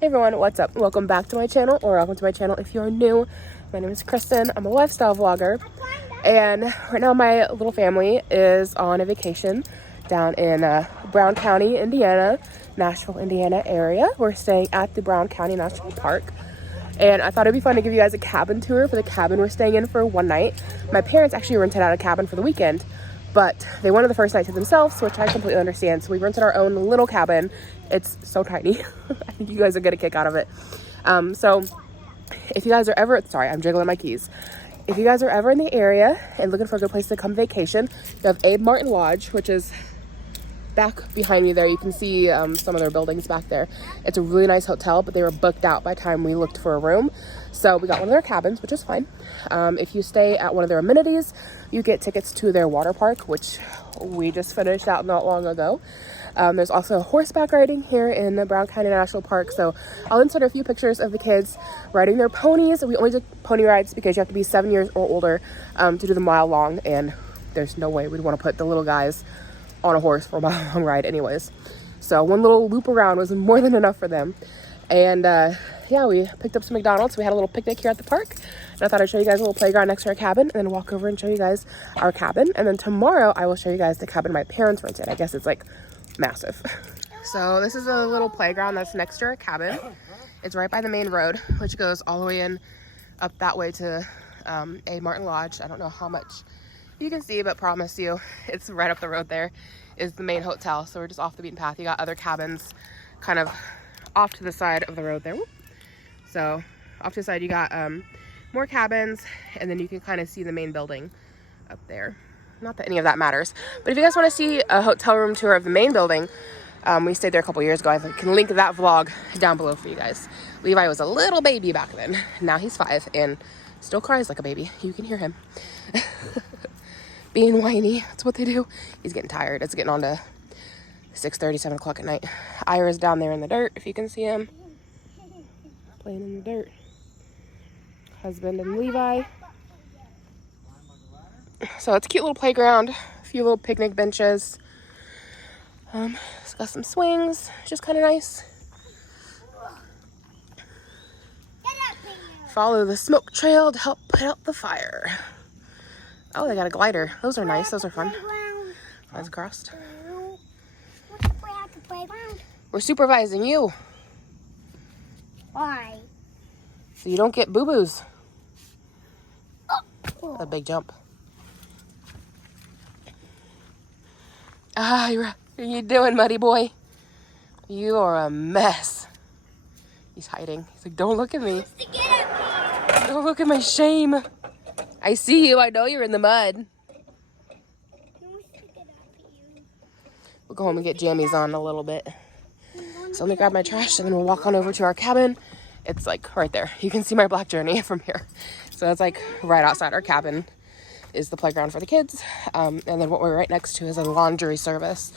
Hey everyone, what's up? Welcome back to my channel, or welcome to my channel if you're new. My name is Cristin. I'm a lifestyle vlogger, and right now my little family is on a vacation down in Brown County, Indiana, Nashville, Indiana area. We're staying at the Brown County National Park, and I thought it'd be fun to give you guys a cabin tour for the cabin we're staying in for one night. My parents actually rented out a cabin for the weekend, but they wanted the first night to themselves, which I completely understand. So we rented our own little cabin. It's so tiny. I think you guys are gonna kick out of it. So if you guys are ever, sorry, I'm jiggling my keys. If you guys are ever in the area and looking for a good place to come vacation, you have Abe Martin Lodge, which is back behind me there. You can see some of their buildings back there. It's a really nice hotel, but they were booked out by the time we looked for a room. So we got one of their cabins, which is fine. If you stay at one of their amenities, you get tickets to their water park, which we just finished out not long ago. There's also horseback riding here in the Brown County National Park. So I'll insert a few pictures of the kids riding their ponies. We only did pony rides because you have to be 7 years or older to do the mile long. And there's no way we'd want to put the little guys on a horse for a mile long ride anyways. So one little loop around was more than enough for them. And yeah, we picked up some McDonald's. We had a little picnic here at the park. And I thought I'd show you guys a little playground next to our cabin and then walk over and show you guys our cabin. And then tomorrow I will show you guys the cabin my parents rented. I guess it's like massive. So this is a little playground that's next to our cabin. It's right by the main road, which goes all the way in up that way to Abe Martin Lodge. I don't know how much you can see, but promise you it's right up the road. There is the main hotel. So we're just off the beaten path. You got other cabins kind of off to the side of the road there. So off to the side you got more cabins, and then you can kind of see the main building up there. Not that any of that matters, but if you guys want to see a hotel room tour of the main building, we stayed there a couple years ago. I can link that vlog down below for you guys. Levi was a little baby back then. Now he's 5 and still cries like a baby. You can hear him being whiny. That's what they do. He's getting tired. It's getting on to 6:30, 7 o'clock at night. Ira's down there in the dirt, if you can see him playing in the dirt. Husband and Levi. So it's a cute little playground, a few little picnic benches. It's got some swings, just kind of nice. Follow the smoke trail to help put out the fire. Oh, they got a glider. Those are nice. Those are fun. Eyes crossed. We're supervising you. Why? So you don't get boo-boos. A big jump. Ah, what are you doing, muddy boy? You are a mess. He's hiding. He's like, don't look at me. Don't look at my shame. I see you. I know you're in the mud. We'll go home and get jammies on a little bit. So let me grab my trash and then we'll walk on over to our cabin. It's like right there. You can see my black journey from here. So it's like right outside our cabin is the playground for the kids. And then what we're right next to is a laundry service.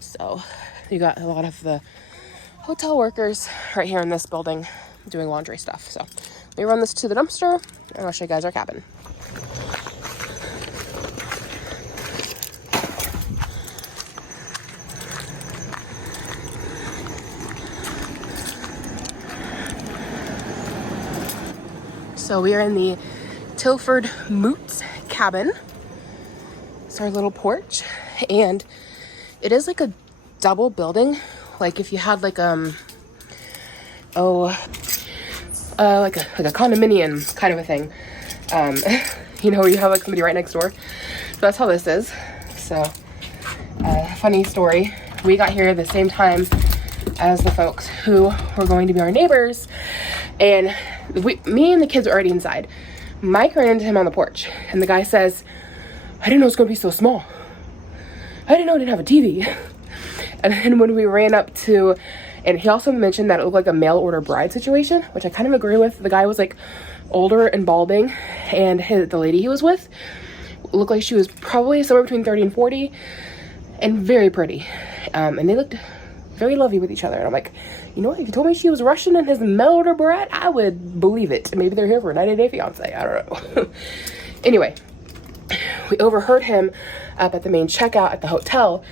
So you got a lot of the hotel workers right here in this building doing laundry stuff. So let me run this to the dumpster and I'll show you guys our cabin. So we are in the Tilford Moots cabin. It's our little porch, and it is like a double building. Like if you had like like a condominium kind of a thing. You know, where you have like somebody right next door. So that's how this is. So funny story. We got here the same time as the folks who were going to be our neighbors, and me and the kids are already inside. Mike ran into him on the porch, and the guy says, I didn't know it was going to be so small. I didn't know it didn't have a TV. And then when we ran up to, and he also mentioned that it looked like a mail order bride situation, which I kind of agree with. The guy was like older and balding, and the lady he was with looked like she was probably somewhere between 30 and 40 and very pretty. And they looked very lovely with each other. And I'm like, you know what? If you told me she was Russian and his mail order bride, I would believe it. Maybe they're here for a 90-day fiance. I don't know. Anyway, we overheard him up at the main checkout at the hotel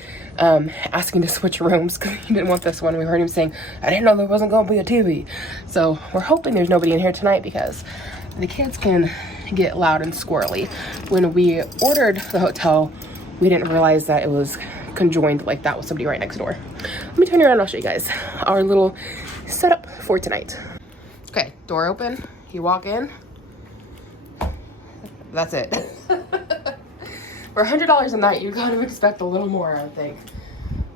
asking to switch rooms because he didn't want this one. We heard him saying, I didn't know there wasn't going to be a TV. So we're hoping there's nobody in here tonight because the kids can get loud and squirrely. When we ordered the hotel, we didn't realize that it was conjoined like that with somebody right next door. Let me turn around and I'll show you guys our little setup for tonight. Okay, door open, you walk in, that's it. For $100 a night, you kind of expect a little more, I think.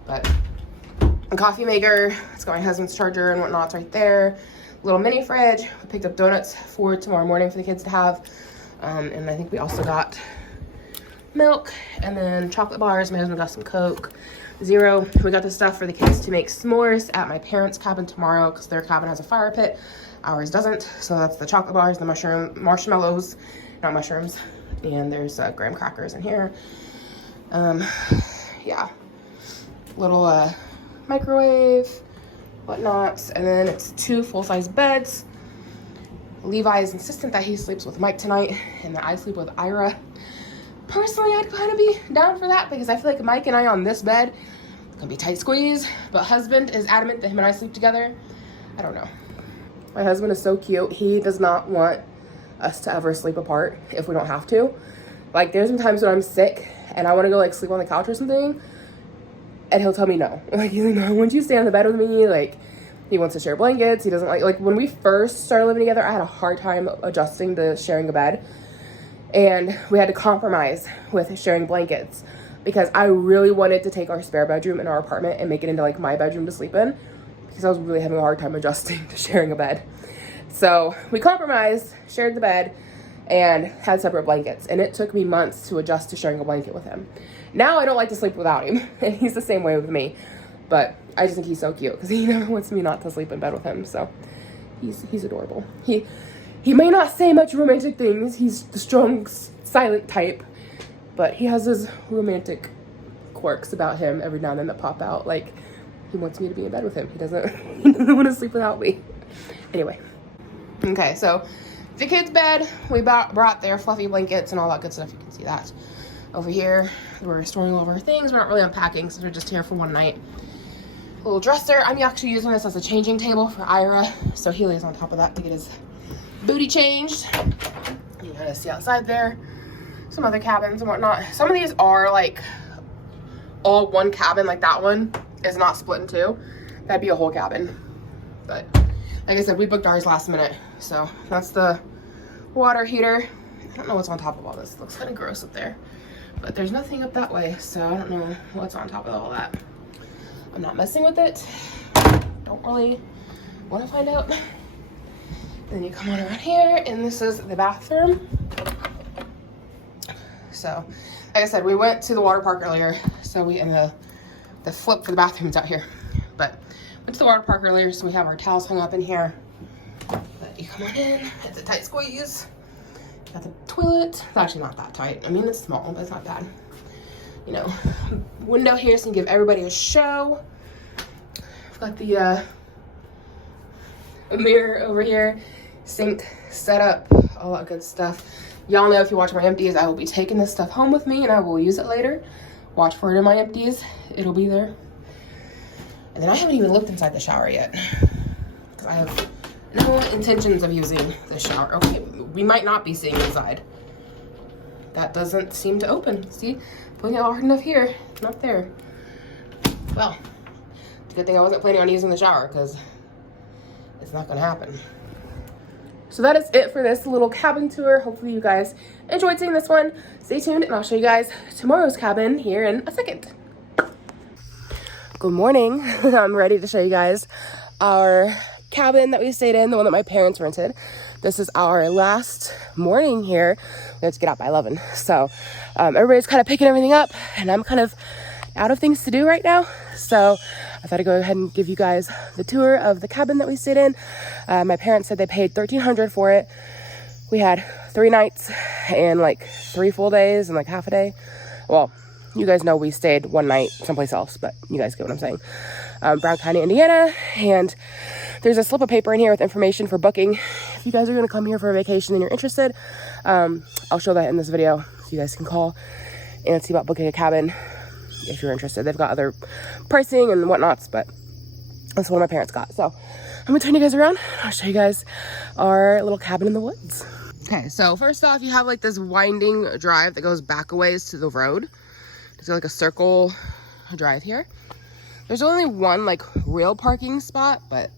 But a coffee maker, it's got my husband's charger and whatnot, it's right there. Little mini fridge. We picked up donuts for tomorrow morning for the kids to have. And I think we also got milk and then chocolate bars. My husband got some Coke Zero. We got the stuff for the kids to make s'mores at my parents' cabin tomorrow because their cabin has a fire pit. Ours doesn't. So that's the chocolate bars, the marshmallows, not mushrooms. And there's graham crackers in here. Yeah. Little microwave, whatnot. And then it's 2 full-size beds. Levi is insistent that he sleeps with Mike tonight and that I sleep with Ira. Personally, I'd kind of be down for that because I feel like Mike and I on this bed can be tight squeeze, but husband is adamant that him and I sleep together. I don't know. My husband is so cute. He does not want us to ever sleep apart if we don't have to. Like, there's been times when I'm sick and I want to go like sleep on the couch or something, and he'll tell me no. Like, he's like, no, wouldn't you stay on the bed with me? Like, he wants to share blankets. He doesn't like when we first started living together, I had a hard time adjusting to sharing a bed, and we had to compromise with sharing blankets because I really wanted to take our spare bedroom in our apartment and make it into like my bedroom to sleep in because I was really having a hard time adjusting to sharing a bed. So we compromised, shared the bed, and had separate blankets. And it took me months to adjust to sharing a blanket with him. Now I don't like to sleep without him. And he's the same way with me. But I just think he's so cute because he never wants me not to sleep in bed with him. So he's adorable. He may not say much romantic things. He's the strong, silent type. But he has his romantic quirks about him every now and then that pop out. Like, he wants me to be in bed with him. He doesn't want to sleep without me. Anyway. Okay, so the kids' bed, we brought their fluffy blankets and all that good stuff. You can see that over here. We're storing all of our things. We're not really unpacking since we're just here for one night. A little dresser. I'm actually using this as a changing table for Ira, so he lays on top of that to get his booty changed. You can kind of see outside there. Some other cabins and whatnot. Some of these are like all one cabin, like that one is not split in two. That'd be a whole cabin. But like I said, we booked ours last minute. So that's the water heater. I don't know what's on top of all this. It looks kind of gross up there. But there's nothing up that way, so I don't know what's on top of all that. I'm not messing with it. Don't really want to find out. Then you come on around here, and this is the bathroom. So, like I said, we went to the water park earlier. So and the flip for the bathroom's out here. But went to the water park earlier, so we have our towels hung up in here. But you come on in, it's a tight squeeze. Got the toilet. It's actually not that tight. I mean, it's small, but it's not bad. You know, window here so you can give everybody a show. I've got the a mirror over here, sink setup, all that good stuff. Y'all know if you watch my empties, I will be taking this stuff home with me and I will use it later. Watch for it in my empties. It'll be there. And then I haven't even looked inside the shower yet because I have no intentions of using the shower. Okay, we might not be seeing inside. That doesn't seem to open. See, putting it hard enough here, it's not there. Well, it's a good thing I wasn't planning on using the shower because it's not gonna happen. So that is it for this little cabin tour. Hopefully you guys enjoyed seeing this one. Stay tuned and I'll show you guys tomorrow's cabin here in a second. Good morning. I'm ready to show you guys our cabin that we stayed in, the one that my parents rented. This is our last morning here. We have to get out by 11. So everybody's kind of picking everything up and I'm kind of out of things to do right now. So I thought I'd go ahead and give you guys the tour of the cabin that we stayed in. My parents said they paid $1,300 for it. We had 3 nights and like 3 full days and like half a day. Well, you guys know we stayed 1 night someplace else, but you guys get what I'm saying. Brown County, Indiana. And there's a slip of paper in here with information for booking. If you guys are going to come here for a vacation and you're interested, I'll show that in this video so you guys can call and see about booking a cabin. if you're interested. They've got other pricing and whatnots, but that's what my parents got. So I'm gonna turn you guys around. I'll show you guys our little cabin in the woods. Okay, so first off, you have like this winding drive that goes back a ways to the road. It's like a circle drive here. There's only one like real parking spot, but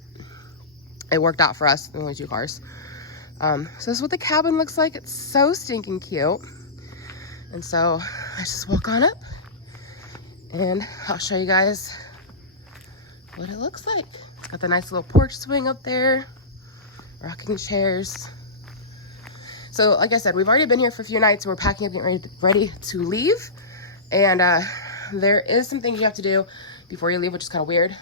it worked out for us. Only 2 cars. So this is what the cabin looks like. It's so stinking cute. And so I just walk on up and I'll show you guys what it looks like. It's got the nice little porch swing up there, rocking chairs. So like I said, we've already been here for a few nights. We're packing up, getting ready to leave. And there is some things you have to do before you leave, which is kind of weird.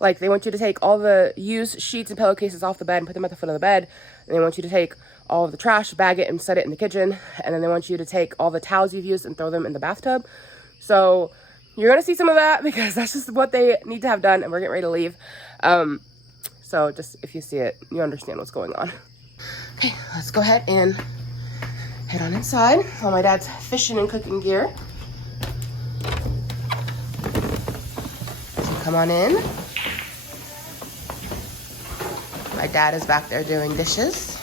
Like they want you to take all the used sheets and pillowcases off the bed and put them at the foot of the bed. And they want you to take all of the trash, bag it and set it in the kitchen. And then they want you to take all the towels you've used and throw them in the bathtub. So you're gonna see some of that because that's just what they need to have done, and we're getting ready to leave. So just if you see it, you understand what's going on. Okay, let's go ahead and head on inside. All my dad's fishing and cooking gear. So come on in. My dad is back there doing dishes,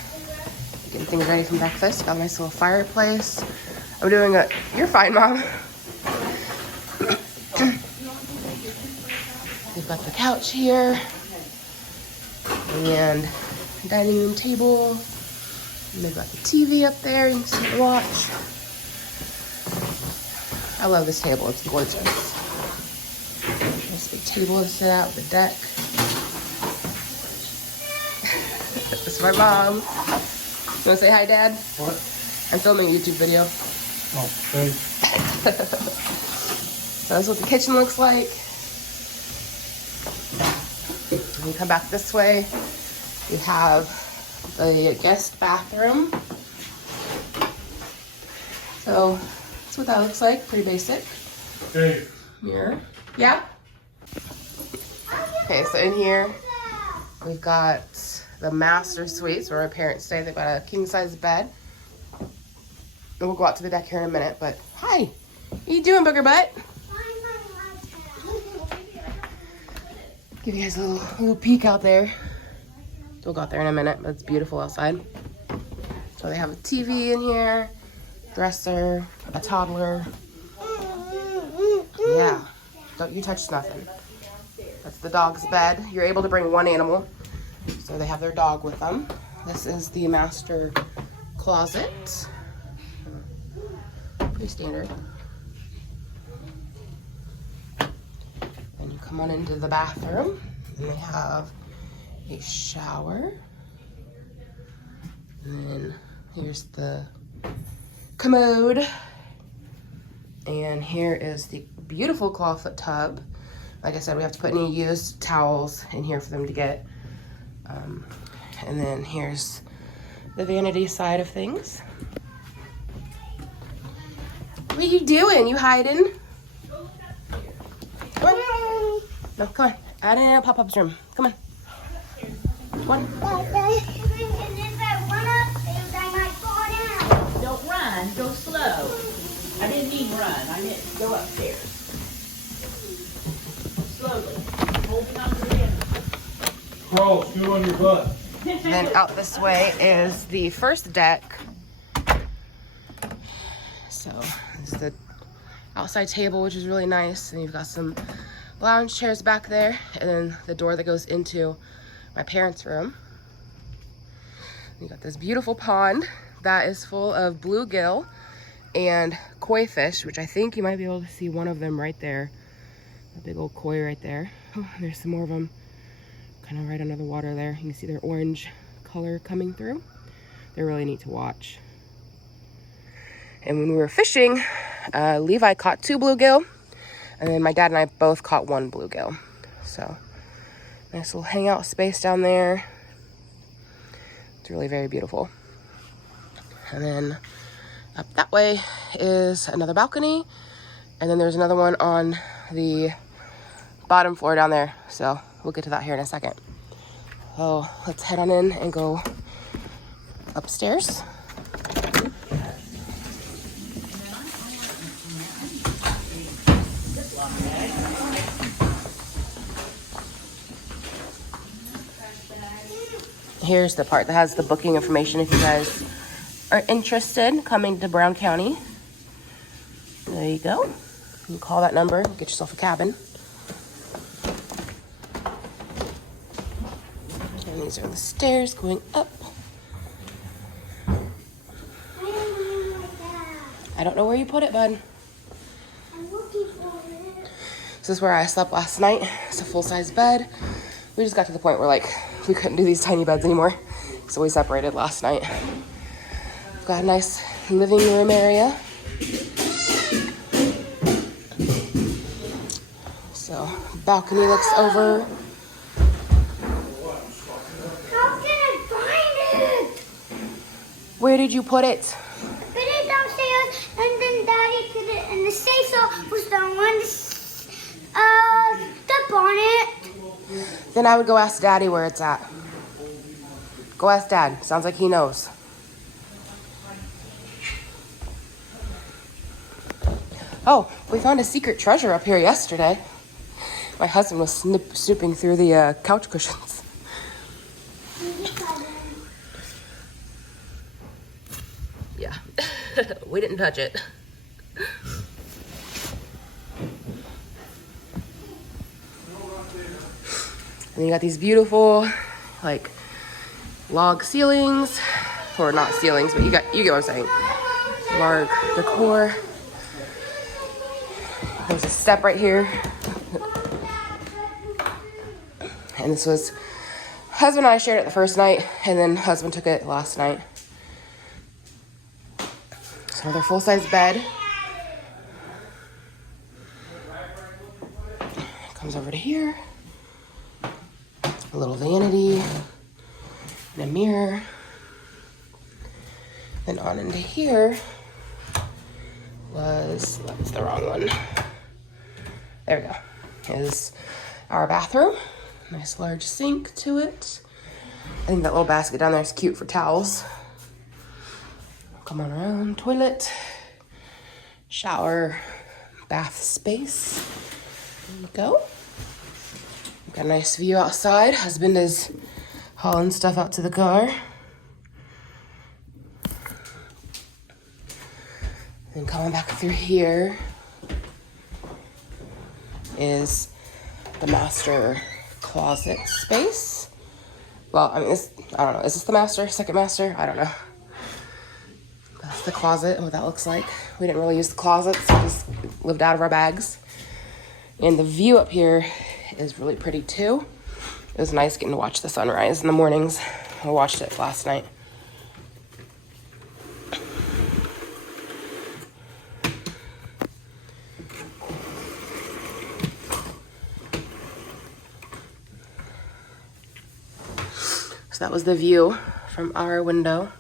getting things ready for breakfast. Got a nice little fireplace. I'm doing a, you're fine, Mom. We've got the couch here and dining room table. And they've got the TV up there. You can see the watch. I love this table. It's gorgeous. Nice big table to sit at with a deck. This is my mom. You want to say hi, Dad? What? I'm filming a YouTube video. Oh, thanks. So that's what the kitchen looks like. When you come back this way, we have the guest bathroom. So that's what that looks like. Pretty basic. Hey. Mirror. Yeah? Okay, so in here, we've got the master suites where my parents stay. They've got a king-size bed. And we'll go out to the deck here in a minute, but hi. What are you doing, booger butt? Give you guys a little peek out there. We'll go out there in a minute, but it's beautiful outside. So they have a TV in here, dresser, a toddler. Yeah, don't you touch nothing. That's the dog's bed. You're able to bring one animal. So they have their dog with them. This is the master closet. Pretty standard. Then you come on into the bathroom, and they have a shower. And then here's the commode. And here is the beautiful clawfoot tub. Like I said, we have to put any used towels in here for them to get. And then here's the vanity side of things. What are you doing? You hiding? Come on. No, come on. Out in Pop-Up's room. Come on. Come on. Don't run. Go slow. I didn't mean run. I meant go upstairs. Slowly. Holding on to the end. Crawl, stew on your butt. And then out this way is the first deck. So this is the outside table, which is really nice. And you've got some lounge chairs back there. And then the door that goes into my parents' room. You got this beautiful pond that is full of bluegill and koi fish, which I think you might be able to see one of them right there. A big old koi right there. Oh, there's some more of them kind of right under the water there. You can see their orange color coming through. They're really neat to watch. And when we were fishing, Levi caught 2 bluegill, and then my dad and I both caught 1 bluegill. So nice little hangout space down there. It's really very beautiful. And then up that way is another balcony, and then there's another one on the bottom floor down there. So we'll get to that here in a second. So let's head on in and go upstairs. Here's the part that has the booking information if you guys are interested in coming to Brown County. There you go. You can call that number, get yourself a cabin. And these are the stairs going up. I don't know where you put it, bud. I'm looking for it. This is where I slept last night. It's a full-size bed. We just got to the point where, like, we couldn't do these tiny beds anymore. So we separated last night. Got a nice living room area. So, balcony looks over. How can I find it? Where did you put it? Put it downstairs, and then Daddy put it in the safe, so was the one step on it. Then I would go ask Daddy where it's at. Go ask Dad. Sounds like he knows. Oh, we found a secret treasure up here yesterday. My husband was snooping through the couch cushions. Yeah, we didn't touch it. And you got these beautiful, like, log ceilings, or not ceilings, but you get what I'm saying. Log decor. There's a step right here. And this was, husband and I shared it the first night, and then husband took it last night. So another full-size bed. Comes over to here. A little vanity. And a mirror. Then on into here was, that's the wrong one. There we go. Is our bathroom. Nice large sink to it. I think that little basket down there is cute for towels. Come on around. Toilet. Shower. Bath space. There you go. Got a nice view outside. Husband is hauling stuff out to the car. Then coming back through here is the master closet space. Well, I mean, I don't know. Is this the master? Second master? I don't know. That's the closet and what that looks like. We didn't really use the closet, so we just lived out of our bags. And the view up here is really pretty too. It was nice getting to watch the sunrise in the mornings. I watched it last night. So that was the view from our window.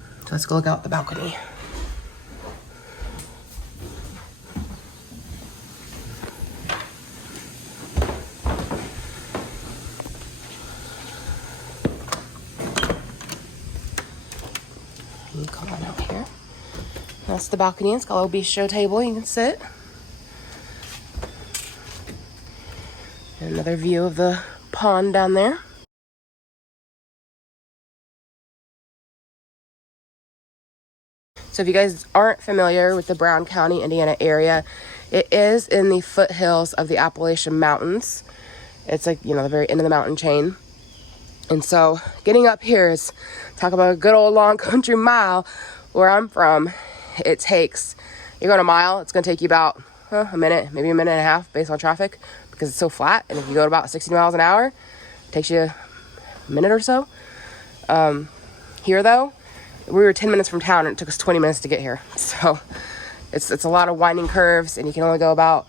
So let's go look out the balcony. You come on out here. That's the balcony. It's got a little bistro table you can sit. And another view of the pond down there. So if you guys aren't familiar with the Brown County, Indiana area, it is in the foothills of the Appalachian Mountains. It's like, you know, the very end of the mountain chain. And so getting up here is, talk about a good old long country mile. Where I'm from, it takes, you're going a mile, it's going to take you about a minute, maybe a minute and a half based on traffic because it's so flat. And if you go at about 60 miles an hour, it takes you a minute or so. Here though, we were 10 minutes from town and it took us 20 minutes to get here. So it's a lot of winding curves and you can only go about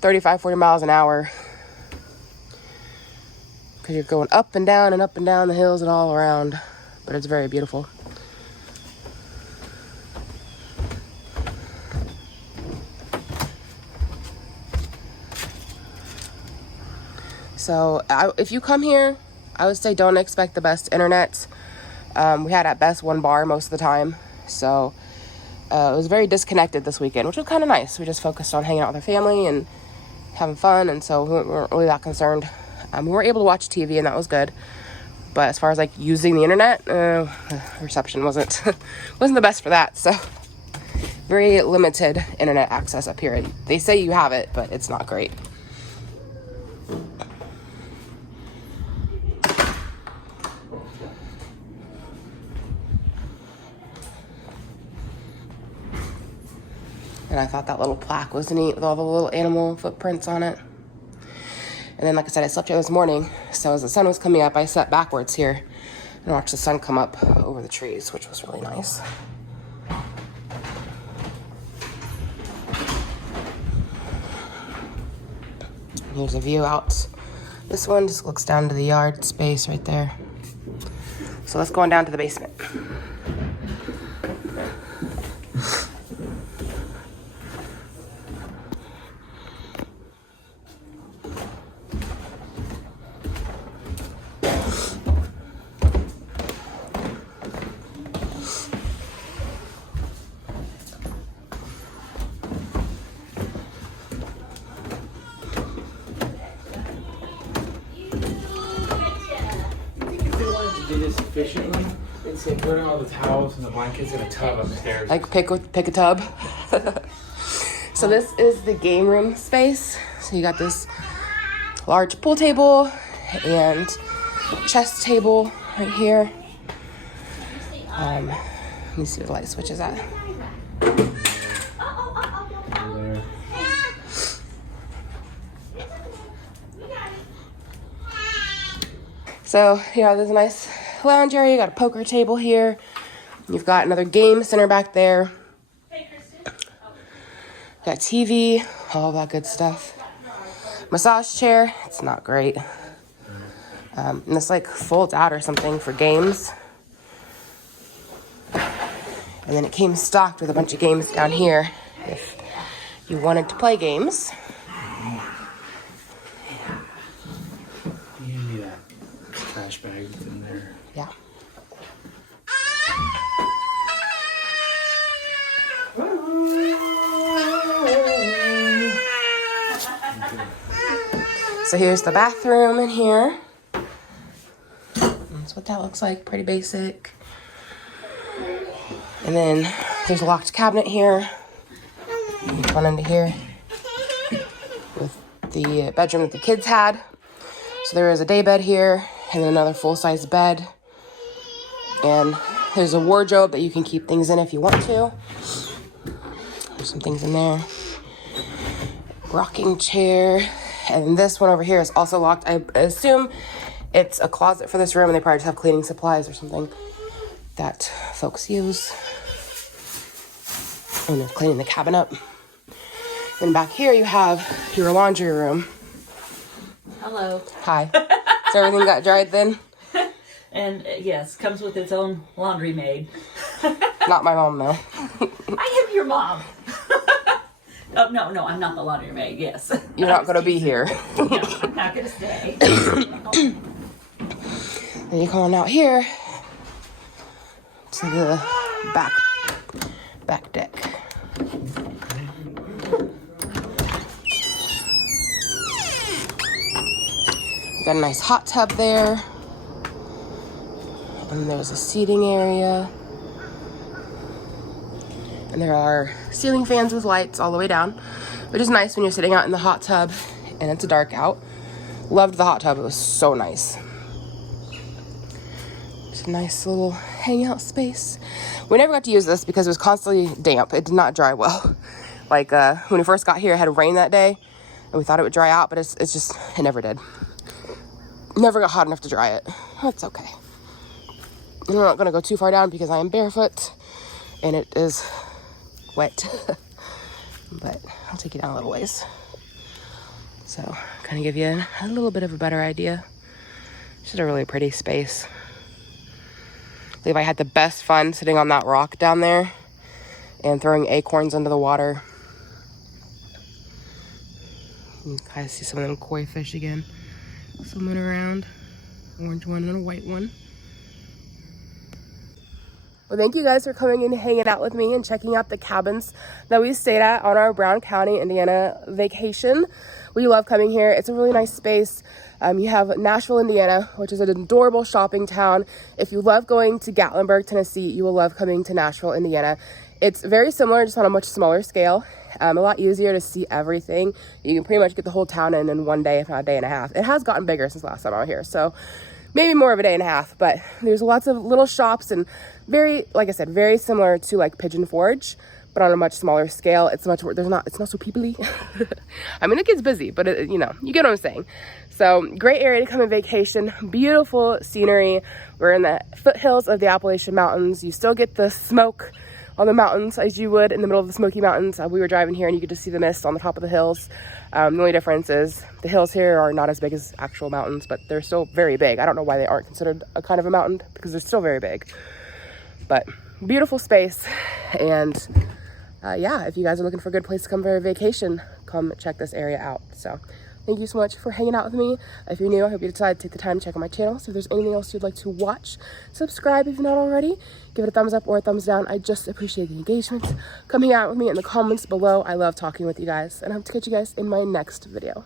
35, 40 miles an hour because you're going up and down the hills and all around, but it's very beautiful. So if you come here, I would say don't expect the best internet. We had at best one bar most of the time. So it was very disconnected this weekend, which was kind of nice. We just focused on hanging out with our family and having fun, and so we weren't really that concerned. We were able to watch TV, and that was good. But as far as like using the internet, reception wasn't the best for that. So very limited internet access up here. They say you have it, but it's not great. And I thought that little plaque was neat with all the little animal footprints on it. And then, like I said, I slept here this morning. So as the sun was coming up, I sat backwards here and watched the sun come up over the trees, which was really nice. Here's a view out. This one just looks down to the yard space right there. So let's go on down to the basement. Do this efficiently, and say putting all the towels and the blankets in a tub upstairs. Like pick a tub. So this is the game room space. So you got this large pool table and chess table right here. Let me see where the light switch is at. Over there. So, yeah, there's a nice lounge area. You got a poker table here. You've got another game center back there. Hey, Cristin. Got TV, all that good stuff. Massage chair. It's not great. And this like folds out or something for games. And then it came stocked with a bunch of games down here if you wanted to play games. You need that trash bag that's in there. Yeah. So here's the bathroom in here. That's what that looks like, pretty basic. And then there's a locked cabinet here. One into here with the bedroom that the kids had. So there is a day bed here and then another full-size bed. And there's a wardrobe that you can keep things in if you want to. There's some things in there. Rocking chair. And this one over here is also locked. I assume it's a closet for this room and they probably just have cleaning supplies or something that folks use. And they're cleaning the cabin up. Then back here you have your laundry room. Hello. Hi. So everything got dried then? And yes, comes with its own laundry maid. Not my mom though. I am your mom. Oh, no, I'm not the laundry maid, yes. You're not going to be here. No, I'm not going to stay. Then you come on out here to the back deck. Got a nice hot tub there. And there's a seating area. And there are ceiling fans with lights all the way down, which is nice when you're sitting out in the hot tub and it's dark out. Loved the hot tub. It was so nice. It's a nice little hangout space. We never got to use this because it was constantly damp. It did not dry well. Like when we first got here, it had rain that day and we thought it would dry out, but it never did. Never got hot enough to dry it. That's okay. And I'm not going to go too far down because I am barefoot and it is wet. But I'll take you down a little ways. So kind of give you a little bit of a better idea. It's just a really pretty space. Levi had the best fun sitting on that rock down there and throwing acorns into the water. You can kind of see some of them koi fish again swimming around. Orange one and a white one. Well, thank you guys for coming and hanging out with me and checking out the cabins that we stayed at on our Brown County, Indiana vacation. We love coming here. It's a really nice space. You have Nashville, Indiana, which is an adorable shopping town. If you love going to Gatlinburg, Tennessee, you will love coming to Nashville, Indiana. It's very similar, just on a much smaller scale. A lot easier to see everything. You can pretty much get the whole town in one day, if not a day and a half. It has gotten bigger since last time I was here, so maybe more of a day and a half, but there's lots of little shops and very, like I said, very similar to like Pigeon Forge, but on a much smaller scale. It's much more, it's not so people-y. I mean, it gets busy, but you know, you get what I'm saying. So great area to come on vacation, beautiful scenery. We're in the foothills of the Appalachian Mountains. You still get the smoke on the mountains as you would in the middle of the Smoky Mountains. We were driving here and you get to see the mist on the top of the hills. The only difference is the hills here are not as big as actual mountains, but they're still very big. I don't know why they aren't considered a kind of a mountain, because they're still very big. But beautiful space. And yeah, if you guys are looking for a good place to come for a vacation, come check this area out. So thank you so much for hanging out with me. If you're new, I hope you decide to take the time to check out my channel. So if there's anything else you'd like to watch, subscribe if you're not already. Give it a thumbs up or a thumbs down. I just appreciate the engagement. Come hang out with me in the comments below. I love talking with you guys, and I hope to catch you guys in my next video.